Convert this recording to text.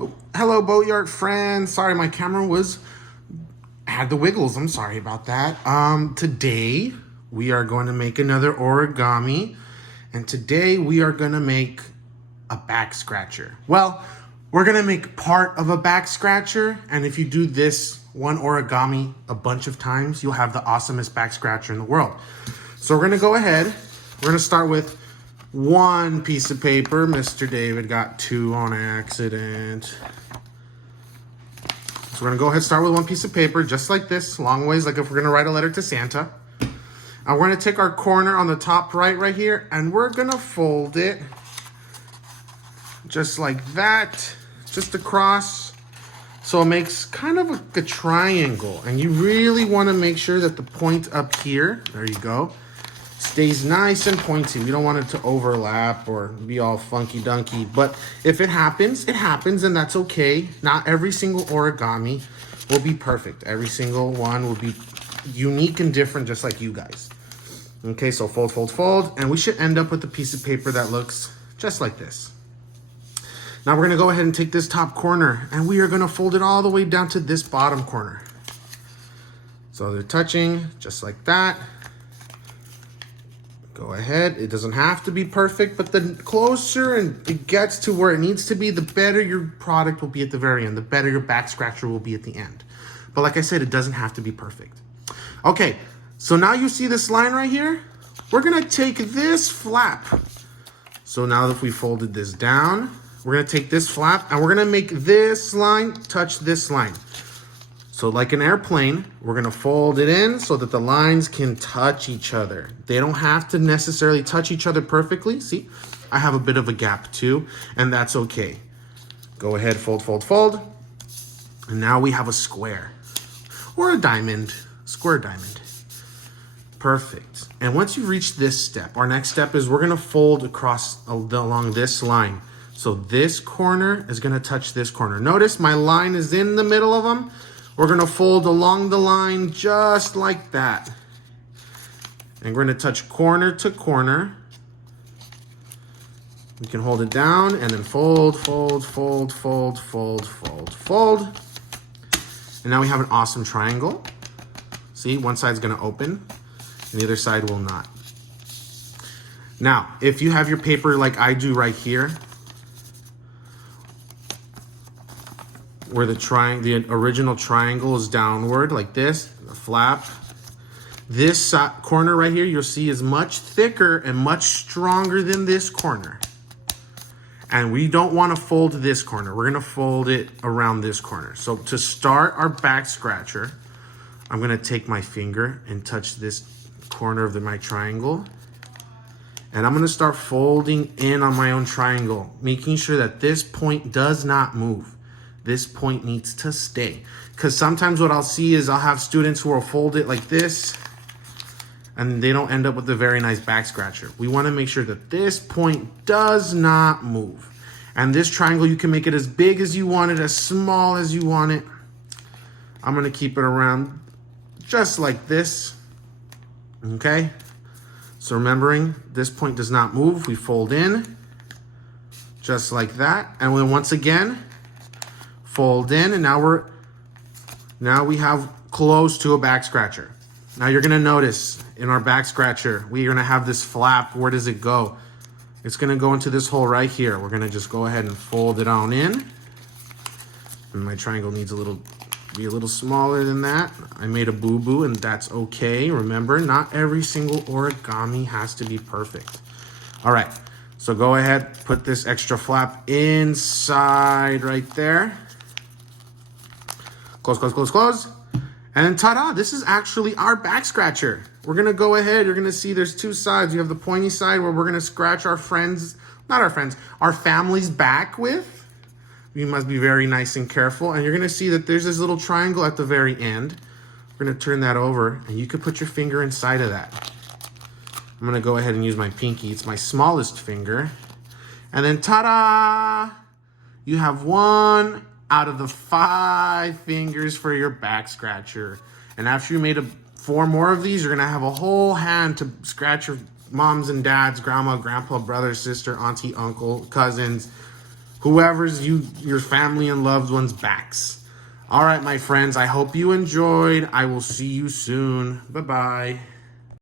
Oh, hello, Boatyard friends. Sorry, my camera had the wiggles. I'm sorry about that. Today we are going to make another origami, and today we are going to make a back scratcher. Well, we're going to make part of a back scratcher, and if you do this one origami a bunch of times, you'll have the awesomest back scratcher in the world. So we're going to go ahead. We're going to start with one piece of paper. Mr. David got two on accident. So we're gonna go ahead and start with one piece of paper, just like this, long ways, like if we're gonna write a letter to Santa. And we're gonna take our corner on the top right here, and we're gonna fold it just like that, just across. So it makes kind of a triangle. And you really wanna make sure that the point up here, there you go, stays nice and pointy. We don't want it to overlap or be all funky dunky, but if it happens, and that's okay. Not every single origami will be perfect. Every single one will be unique and different, just like you guys. Okay, so fold, fold, fold, and we should end up with a piece of paper that looks just like this. Now we're gonna go ahead and take this top corner, and we are gonna fold it all the way down to this bottom corner. So they're touching, just like that. Go ahead. It doesn't have to be perfect, but the closer it gets to where it needs to be, the better your product will be at the very end. The better your back scratcher will be at the end. But like I said, it doesn't have to be perfect. Okay, so now you see this line right here? We're gonna take this flap. So now if we folded this down, we're gonna take this flap and we're gonna make this line touch this line. So like an airplane, we're gonna fold it in so that the lines can touch each other. They don't have to necessarily touch each other perfectly. See, I have a bit of a gap too, and that's okay. Go ahead, fold, fold, fold. And now we have a square or a diamond, square diamond. Perfect. And once you reach this step, our next step is we're gonna fold across along this line. So this corner is gonna touch this corner. Notice my line is in the middle of them. We're gonna fold along the line just like that. And we're gonna touch corner to corner. We can hold it down and then fold, fold, fold, fold, fold, fold, fold. And now we have an awesome triangle. See, one side's gonna open and the other side will not. Now, if you have your paper like I do right here, where the original triangle is downward like this, the flap. This corner right here, you'll see is much thicker and much stronger than this corner. And we don't want to fold this corner. We're gonna fold it around this corner. So to start our back scratcher, I'm gonna take my finger and touch this corner of my triangle. And I'm gonna start folding in on my own triangle, making sure that this point does not move. This point needs to stay. Because sometimes what I'll see is I'll have students who will fold it like this and they don't end up with a very nice back scratcher. We want to make sure that this point does not move. And this triangle, you can make it as big as you want it, as small as you want it. I'm going to keep it around just like this. Okay? So remembering, this point does not move. We fold in just like that. And then once again, fold in, and now we have close to a back scratcher. Now you're gonna notice in our back scratcher, we're gonna have this flap. Where does it go? It's gonna go into this hole right here. We're gonna just go ahead and fold it on in. And my triangle needs be a little smaller than that. I made a boo-boo, and that's okay. Remember, not every single origami has to be perfect. All right, so go ahead, put this extra flap inside right there. Close, close, close, close. And ta-da, this is actually our back scratcher. We're gonna go ahead, you're gonna see there's two sides. You have the pointy side where we're gonna scratch our family's back with. We must be very nice and careful. And you're gonna see that there's this little triangle at the very end. We're gonna turn that over and you could put your finger inside of that. I'm gonna go ahead and use my pinky. It's my smallest finger. And then ta-da, you have one out of the 5 fingers for your back scratcher. And after you made 4 more of these, you're gonna have a whole hand to scratch your moms and dads, grandma, grandpa, brother, sister, auntie, uncle, cousins, whoever's your family and loved ones' backs. All right, my friends, I hope you enjoyed. I will see you soon. Bye-bye.